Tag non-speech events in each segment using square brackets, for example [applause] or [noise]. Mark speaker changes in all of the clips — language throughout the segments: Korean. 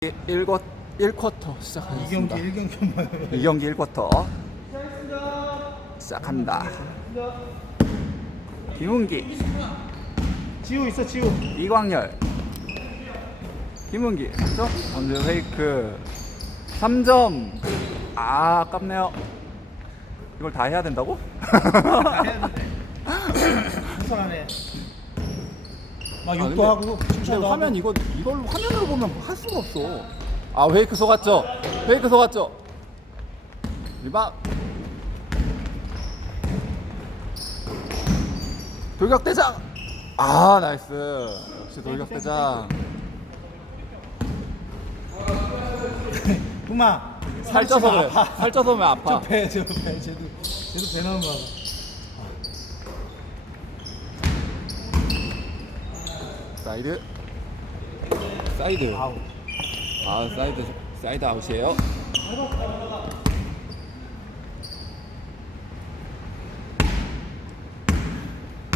Speaker 1: 1쿼 1쿼터 시작하겠습니다.
Speaker 2: 2경기 1경기만
Speaker 1: 2경기 1쿼터 시작합니다. 김은기,
Speaker 2: 지우 있어 지우
Speaker 1: 이광열, 김은기 3점, 언제 페이크 3점. 아, 아깝네요. 이걸 다 해야 된다고?
Speaker 2: 다 해야 되는데 한선하네 [laughs] 막
Speaker 1: 아,
Speaker 2: 욕도
Speaker 1: 근데-
Speaker 2: 하고
Speaker 1: 근데
Speaker 2: 칭찬도
Speaker 1: 화면
Speaker 2: 하고
Speaker 1: 이거 이걸 화면으로 보면 할 수가 없어. 아 페이크 속았죠? 페이크 속았죠? 리바 돌격 대장. 아 나이스. 역시 돌격 대장.
Speaker 2: 그만
Speaker 1: 살쪄서 그래. 살쪄서 오면 아파.
Speaker 2: 저배 저 배 쟤도 쟤도 배 나온 거 알아
Speaker 1: 사이드. 사이드.
Speaker 2: 아
Speaker 1: 사이드 사이드 아웃이에요.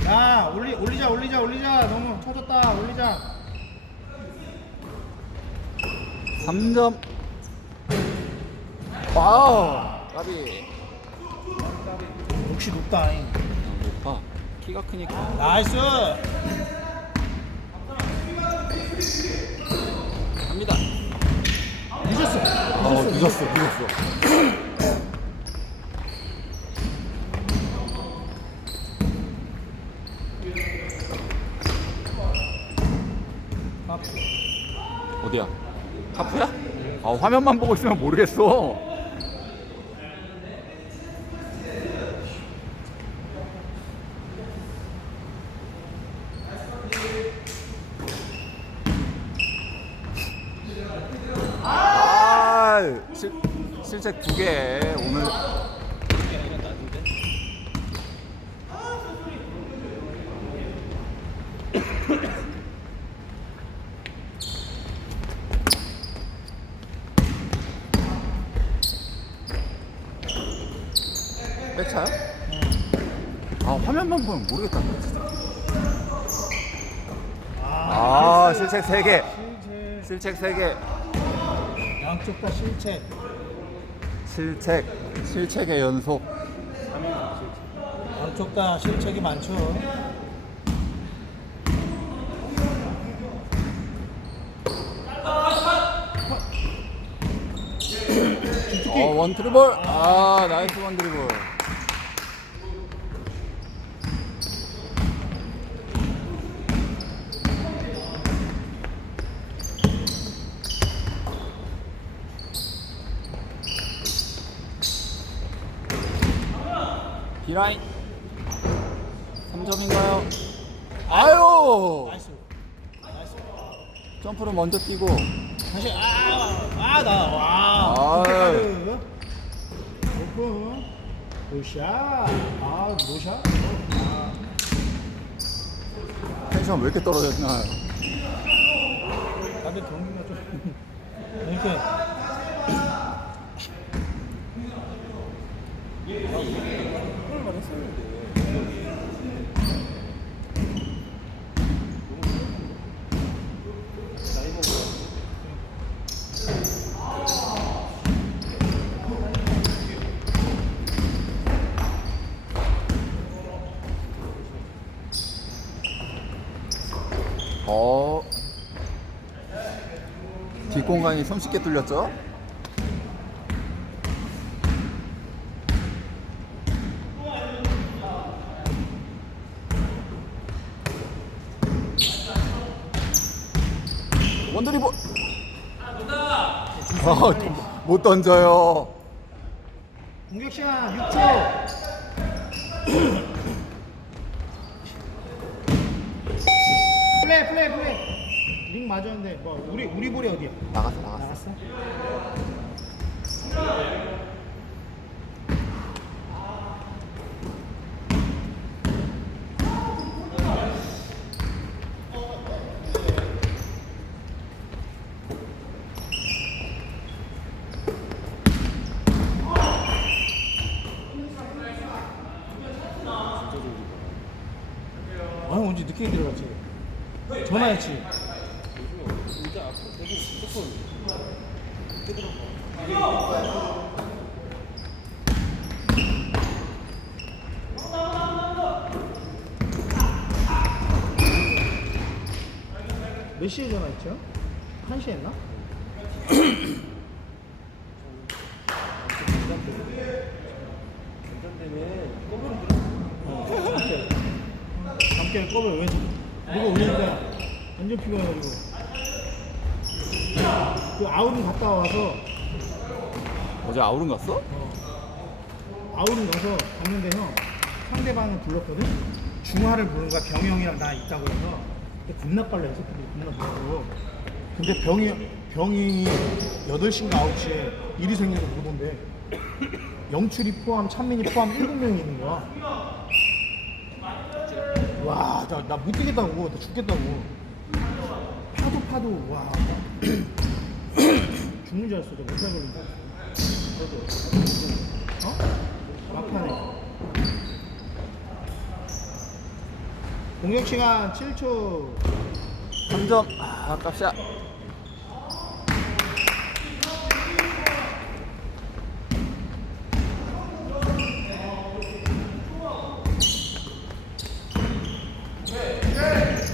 Speaker 2: 야 올리 올리자 올리자 올리자 너무 터졌다 올리자
Speaker 1: 3점. 와우. 까비.
Speaker 2: 역시 높다 잉.
Speaker 1: 높아. 키가 크니까.
Speaker 2: 나이스
Speaker 1: 갑니다.
Speaker 2: 늦었어
Speaker 1: 어, 늦었어, 늦었어.
Speaker 2: 아,
Speaker 1: 어디야? 카프야? 아, 화면만 보고 있으면 모르겠어. 아, 실, 실책 두 개. 오늘 백차야? 아, 화면만 보면 모르겠다. 아, 실책 세 개.
Speaker 2: 실책
Speaker 1: 실책 세 개.
Speaker 2: 양쪽 다 실책
Speaker 1: 실책, 실책의 연속.
Speaker 2: 양쪽 다 실책이 많죠
Speaker 1: 어, 원 트리블. 아, 나이스 원 트리블. 비라인 3점인가요? 아유!
Speaker 2: 나이스 나이스
Speaker 1: 점프를 먼저 뛰고
Speaker 2: 다시 아아나 와
Speaker 1: 아유.
Speaker 2: 오픈 굿샷 아 아,
Speaker 1: 텐션 왜 이렇게 떨어졌나?
Speaker 2: 다들 경기가 좀 [laughs] 이렇게
Speaker 1: 어. 뒷공간이 손쉽게 뚫렸죠? 원드리볼. 아, 못 던져요.
Speaker 2: 공격 시간 6초 플레이 플레이 플레이 링 맞았는데 뭐 우리 우리 볼이 어디야
Speaker 1: 나갔어, 나갔어.
Speaker 2: 나갔어? 아니 언제 늦게 들어갔지 전화했지 몇 시에 전화했죠? 1시에 했나? 잠깐 껌을 왜 줘? 누가 올리니까 완전 피곤해가지고. 그 아우른 갔다 와서
Speaker 1: 어제 아우른 갔어?
Speaker 2: 아우른 가서 갔는데 형 상대방을 불렀거든? 중화를 부른 거야. 병이 형이랑 나 있다고 해서. 근데 겁나 빨라 해서 근데 겁나 빨라고 근데 병이 병이 8시인가 9시에 일이 생겨서 못 온대. 영출이 포함 찬민이 포함 7명이 있는 거야 와, 나, 나못 뛰겠다고, 나 죽겠다고. 파도, 파도, 와. [clears throat] 죽는 줄 알았어, 저 걸린 줄 알았어. 어? 막판에. 공격 시간 7초.
Speaker 1: 3점. 아, 아깝샤.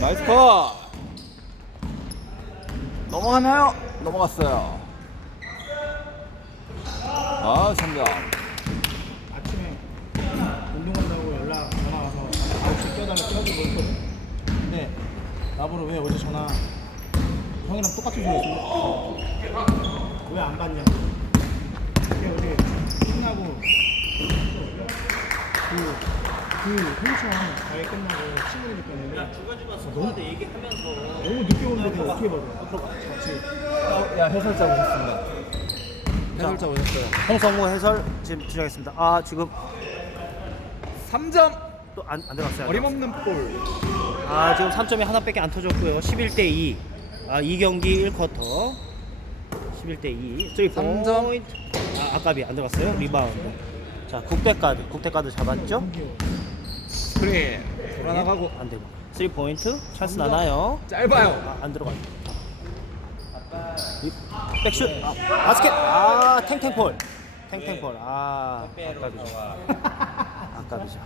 Speaker 1: 나이스 컷. 넘어갔어요. 아, 3점.
Speaker 2: 아침에 운동한다고 연락 전화 와서 9시 껴달라 껴주고 있거든. 근데 나보러 왜 어제 전화 형이랑 똑같은 소리 했어? 왜안 받냐? 그게 어제 끝나고 그, 그 홍천 과외 끝나고 친구들 뵀는데 너무, 너무 늦게 오는데 내가 어떻게 받아? 같이
Speaker 1: 야, 해설자 오셨습니다. 해설자 오셨어요.
Speaker 3: 홍성우 해설 지금 진행하겠습니다. 아 지금
Speaker 1: 3점.
Speaker 3: 또안 안 들어갔어요. 안
Speaker 1: 어림없는 볼.
Speaker 3: 들어갔어요. 아 지금 3점이 하나밖에 안 터졌고요. 11대 2. 아 2경기 1쿼터. 11대 2.
Speaker 1: 3삼 점.
Speaker 3: 포인트. 아 아깝이 안 들어갔어요. 리바운드. 자 국대 카드 국대 카드 잡았죠?
Speaker 1: 스크린. 돌아나가고.
Speaker 3: 안 되고. 3 포인트 찬스. 나나요?
Speaker 1: 짧아요.
Speaker 3: 아, 안 들어가. 이- 백슛. 아, 바스켓. 아 탱탱볼. 탱탱볼. 아 아깝이죠. 아깝이죠.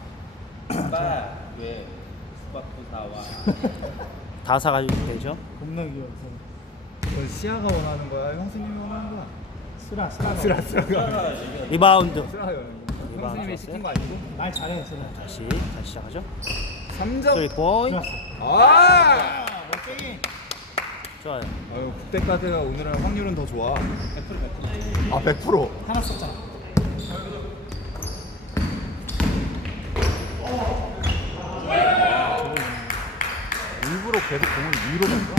Speaker 3: [laughs] 다 사가지고 되죠.
Speaker 2: 겁나 귀여워서
Speaker 1: 그 시아가 원하는 거야? 형수님이 원하는 거야?
Speaker 2: 쓰라 쓰라
Speaker 1: 쓰라 쓰라가
Speaker 3: 리바운드.
Speaker 1: 쓰라가 형수님이 시킨 거 아니고?
Speaker 2: 말 잘해 쓰라
Speaker 3: 다시 다시 시작하죠.
Speaker 1: 3점
Speaker 3: 3 포인트.
Speaker 2: 좋았어
Speaker 1: 아!
Speaker 2: 멋쟁이
Speaker 3: 좋아요.
Speaker 1: 아유 국대카드가 오늘은 확률은 더 좋아 100%아 100%?
Speaker 2: 하나 썼잖아
Speaker 1: 일부러 계속 공을 위로 던져?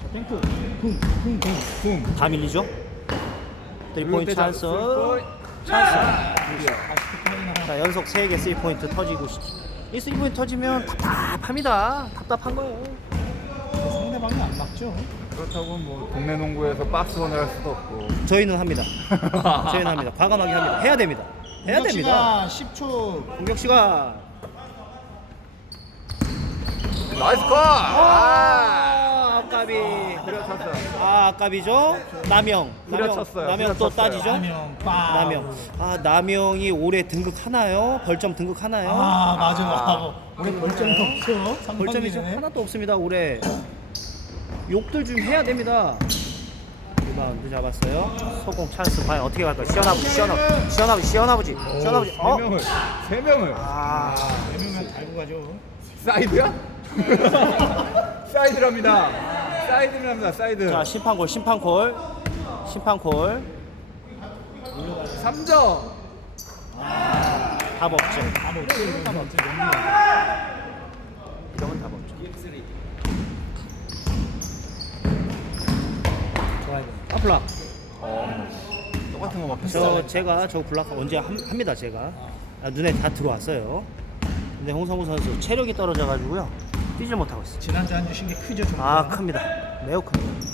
Speaker 2: 자 탱크 쿵쿵쿵 쿵
Speaker 1: 쿵
Speaker 3: 다 밀리죠. 3 포인트
Speaker 1: 떼자.
Speaker 3: 찬스.
Speaker 1: 쓰리
Speaker 3: 찬스. 자 연속 3개 3 포인트 터지고 이3 포인트 터지면 답답합니다. 답답한 거예요.
Speaker 2: 상대방이 안 막죠
Speaker 1: 그렇다고 뭐 동네 농구에서 박스원을 할 수도 없고
Speaker 3: 저희는 합니다. [laughs] 저희는 합니다. 과감하게 합니다. 해야 됩니다. 해야 됩니다.
Speaker 2: 시간 10초
Speaker 3: 공격 시간.
Speaker 1: 나이스 컷!
Speaker 3: 아, 아깝이.
Speaker 1: 후려쳤어
Speaker 3: 아, 아깝이죠. 남영. 남영,
Speaker 1: 후려쳤어요.
Speaker 3: 남영 또
Speaker 1: 후려쳤어요.
Speaker 3: 따지죠.
Speaker 2: 남영 빠
Speaker 3: 남영. 아, 남영이 올해 등극하나요? 벌점 등극하나요?
Speaker 2: 아 맞아 아, 우리 벌점도 없어
Speaker 3: 벌점이 좀
Speaker 2: 상반기네.
Speaker 3: 하나도 없습니다. 올해 욕들 좀 해야 됩니다. 리바운드 잡았어요. 소공 찬스 과연 어떻게 갈까요? 시원아버지, 시원아버지, 시원아버지, 시원아버지, 시원아버지.
Speaker 1: 세
Speaker 3: 어?
Speaker 1: 명을 세 명을
Speaker 3: 아,
Speaker 2: 내면면 달고 가죠
Speaker 1: 사이드야? [laughs] 사이드랍니다 사이드랍니다 사이드
Speaker 3: 자 심판골, 심판골, 심판골.
Speaker 1: 3점
Speaker 3: 답 없죠.
Speaker 2: 이런 거 없지
Speaker 3: 이러면 답 없죠.
Speaker 2: 좋아요
Speaker 3: 아플라.
Speaker 1: 똑같은
Speaker 3: 거저 제가 저 블락 언제 함- 합니다 제가 아, 눈에 다 들어왔어요. 근데 홍성우 선수 체력이 떨어져 가지고요 뛰질 못하고 있어요.
Speaker 2: 지난주 한 주신 게 크죠 좀
Speaker 3: 아 큽니다. 매우 큽니다.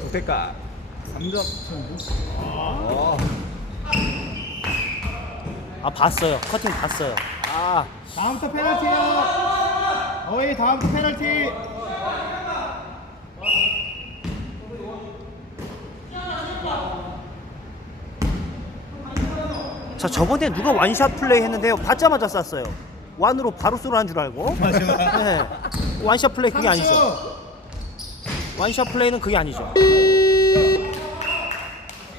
Speaker 1: 국대가 3점 어.
Speaker 3: 아 봤어요. 커팅 봤어요. 아,
Speaker 2: 다음부터 페널티요. 어이 다음부터 페널티.
Speaker 3: 저 저번에 누가 완샷 플레이 했는데요. 받자마자 쐈어요. 완으로 바로 쏘라는 줄 알고.
Speaker 2: 맞아.
Speaker 3: 네. 완샷 플레이 그게 아니죠. 완샷 플레이는 그게 아니죠.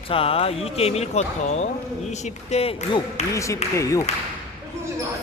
Speaker 3: 자, 이 게임 1쿼터 20대 6, 20대 6.